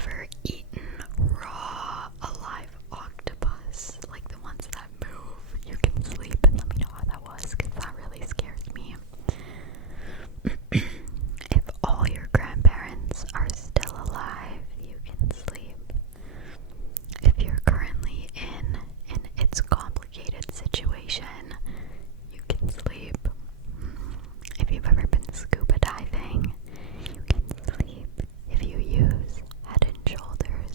ever eaten raw, alive octopus? Like the ones that move, you can sleep, and let me know how that was, because that really scares me. If all your grandparents are still alive, you can sleep. If you're currently in an it's complicated situation, you can sleep. If you've ever been scuba diving, you can sleep. If you use Head and Shoulders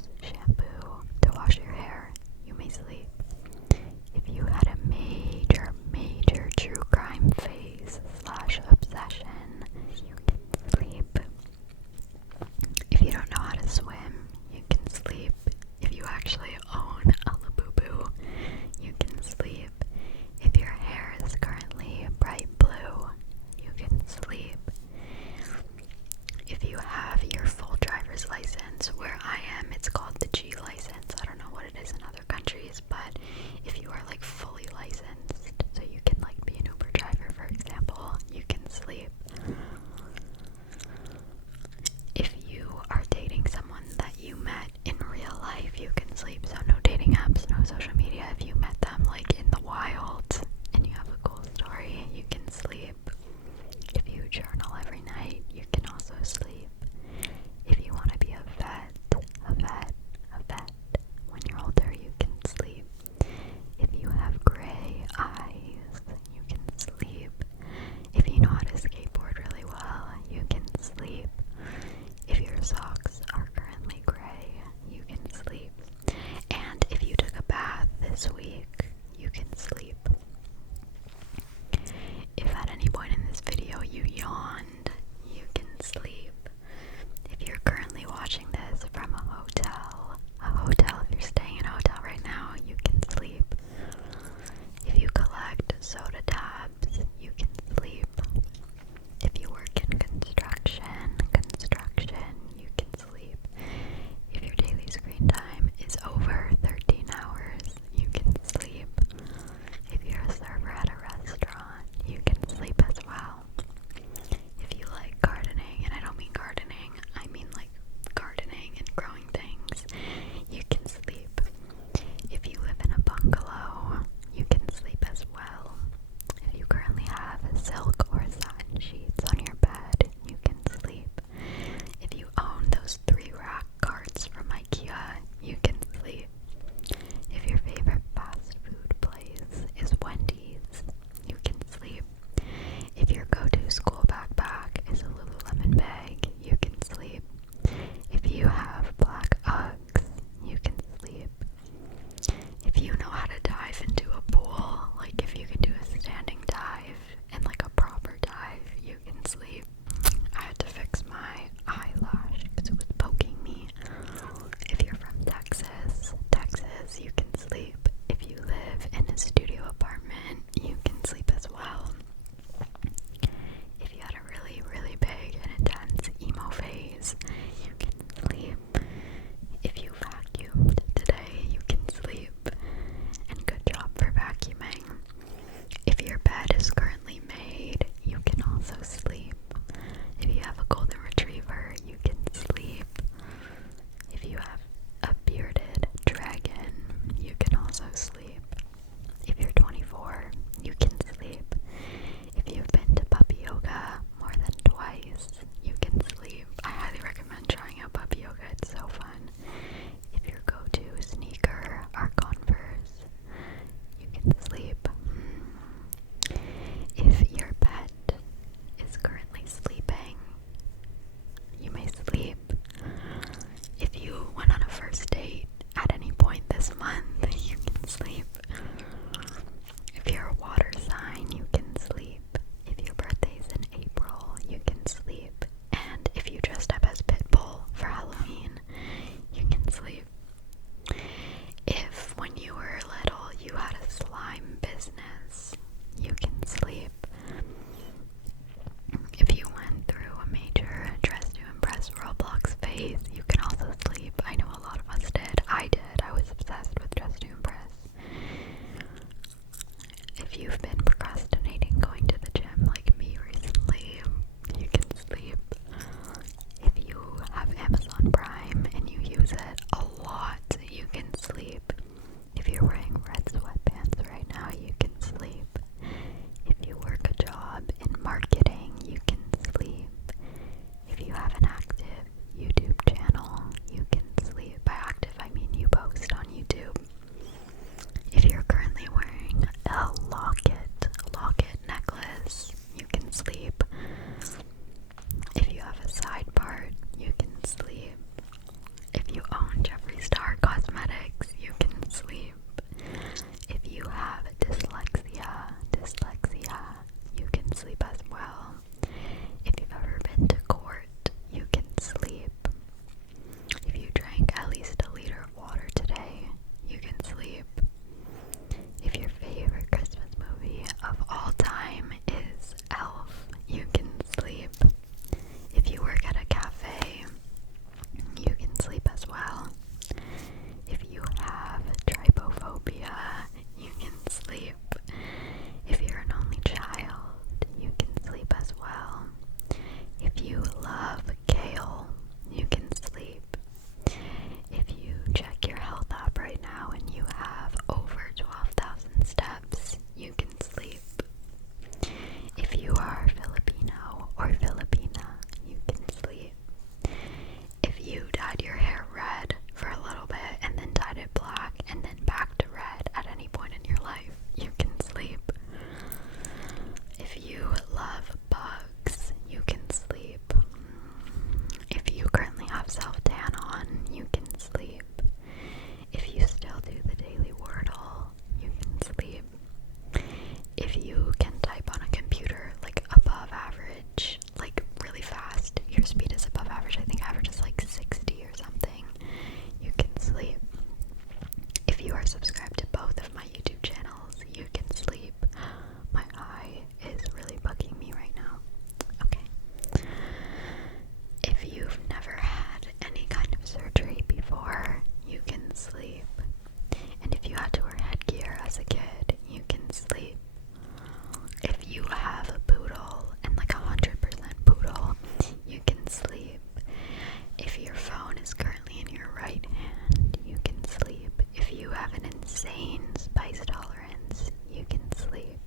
is currently in your right hand, you can sleep. If you have an insane spice tolerance, you can sleep.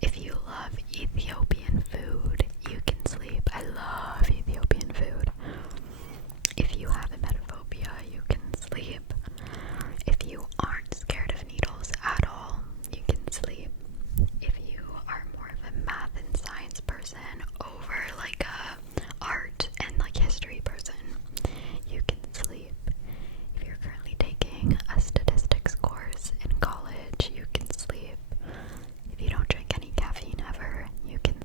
If you love Ethiopian food, you can sleep. I love Ethiopian food. If you have emetophobia, you can sleep. If you aren't scared of needles at all, you can sleep. If you are more of a math and science person over like a art and like history person, you can sleep. If you're currently taking a statistics course in college, you can sleep. If you don't drink any caffeine ever, you can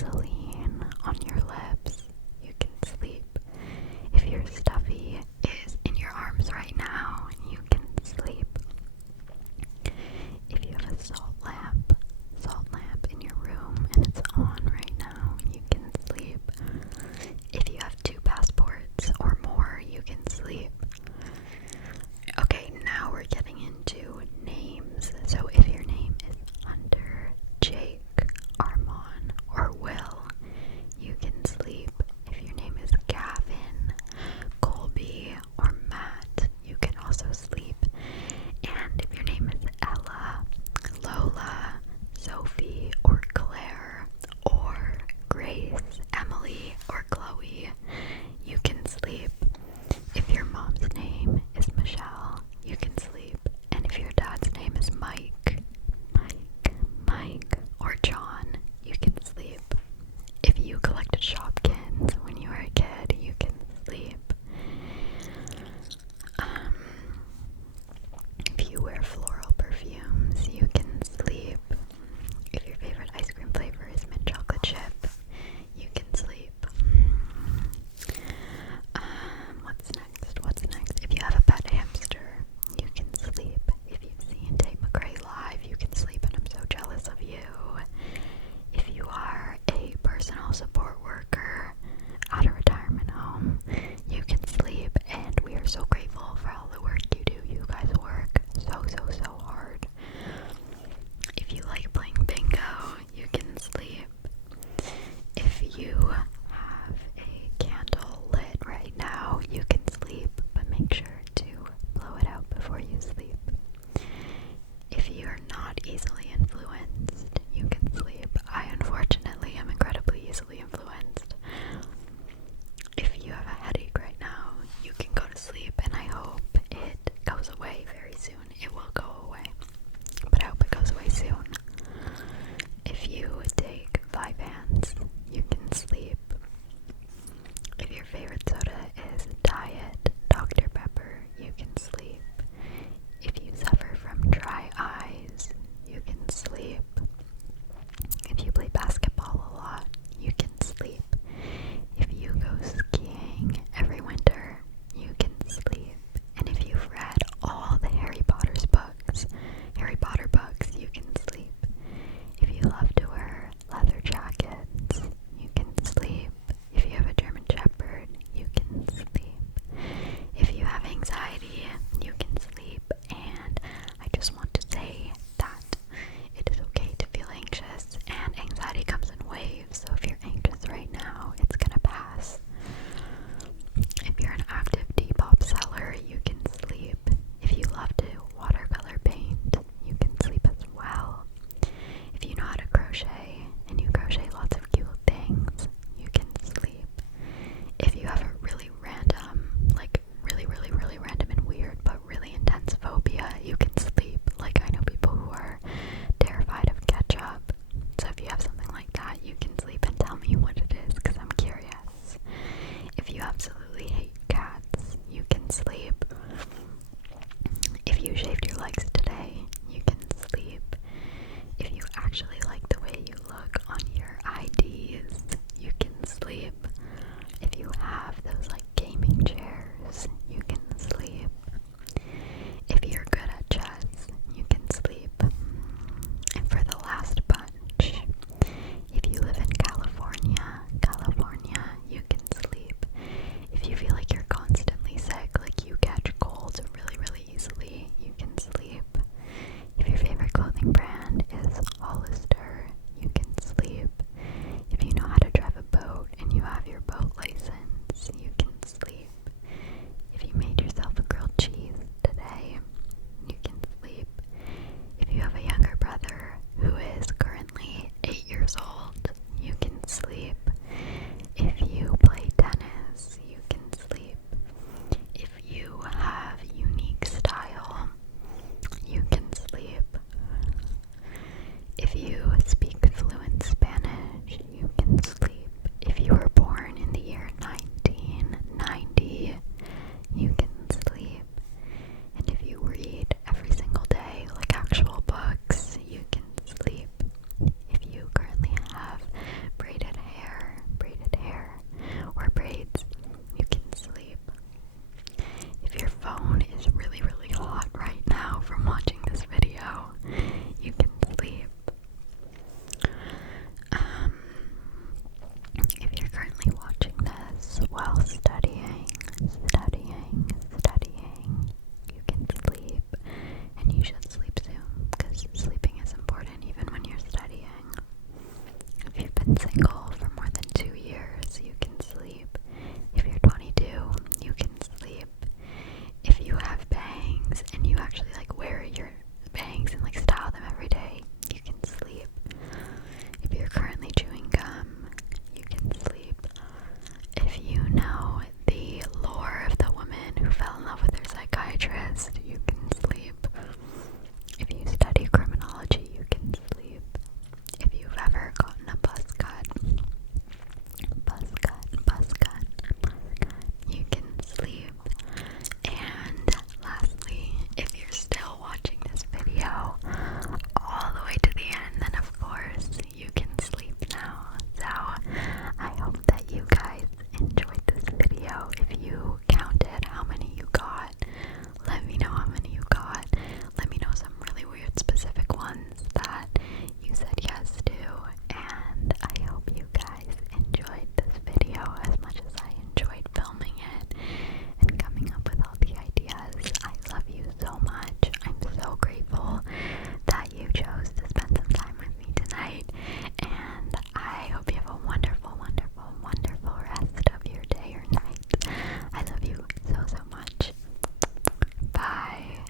Vaseline on your lips, you can sleep. If your stuffy is in your arms right now, you can sleep. If you have a salt lamp in your room and it's on right now, you can sleep. If you have 2 passports or more, you can sleep. Okay, now we're getting into names. So if your name is Hunter, Jake, Armand, or Will, you can sleep. If your name is Gavin, Colby, or Matt, you can also sleep. And if your name is Ella, Lola, Sophie, or Claire, or Grace, Emily, or Chloe, you can sleep. If your mom's name is Michelle, you can sleep. And if your dad's name is Mike, or John, you can sleep. If you collected Shopkins when you were a kid, you can sleep. If you wear floral perfumes, you can sleep. If your favorite ice cream flavor is mint chocolate chip, you can sleep. What's next? If you have a pet hamster, you can sleep. If you've seen Tate McRae live, you can sleep, and I'm so jealous of you. If you are a personal support worker at a retirement home, you can sleep, and we are so grateful for all the work you do. You guys work so hard. If you like playing bingo, you can sleep. If you have a candle lit right now, you can sleep, but make sure to blow it out before you sleep. If you're not easily influenced, you can sleep. I unfortunately am incredibly easily influenced. If you have a headache right now, you can go to sleep, and I hope it goes away very soon. It will go away, but I hope it goes away soon. If you take Vyvanse, you can sleep. If your favorite soda is Diet Dr. Pepper, you can sleep. If you suffer from dry eyes, you can sleep. If you play basketball a lot, you can sleep. If you go skiing every winter, you can sleep. And if you've read all the Harry Potter books, you can sleep. If you love to wear leather jackets, you can sleep. If you have a German Shepherd, you can sleep. If you have anxiety, you can sleep. And I just want to say that it is okay to feel anxious, and anxiety comes in waves. So if you're anxious right now, it's gonna pass. If you're an active Depop seller, you can sleep. If you love to watercolor paint, you can sleep as well. If you know how to crochet and you crochet lots of cute things, you can sleep. If you have a really random, like really random and weird but really intense phobia, you can sleep. Like, I know people who are terrified of ketchup. So if you have something like that, you can sleep, and tell me what it is, because I'm curious. If you absolutely hate cats, you can sleep. If you shaved your legs today, you can sleep. If you actually like the way you look on your IDs, you can sleep. If you have those like gaming chairs, you can sleep. If you're good at chess, you can sleep. And for the last bunch, if you live in California, you can sleep. If you feel like you're constantly sick, like you catch colds really easily, you can sleep. If your favorite clothing brand is Hollister, you can sleep. If you know how to drive a boat and you have your boat license, you can sleep. If you made yourself a grilled cheese today, you can sleep. If you have a younger brother who is currently 8 years old, you can sleep. If you play tennis, you can sleep. If you have unique style, you can sleep. If you speak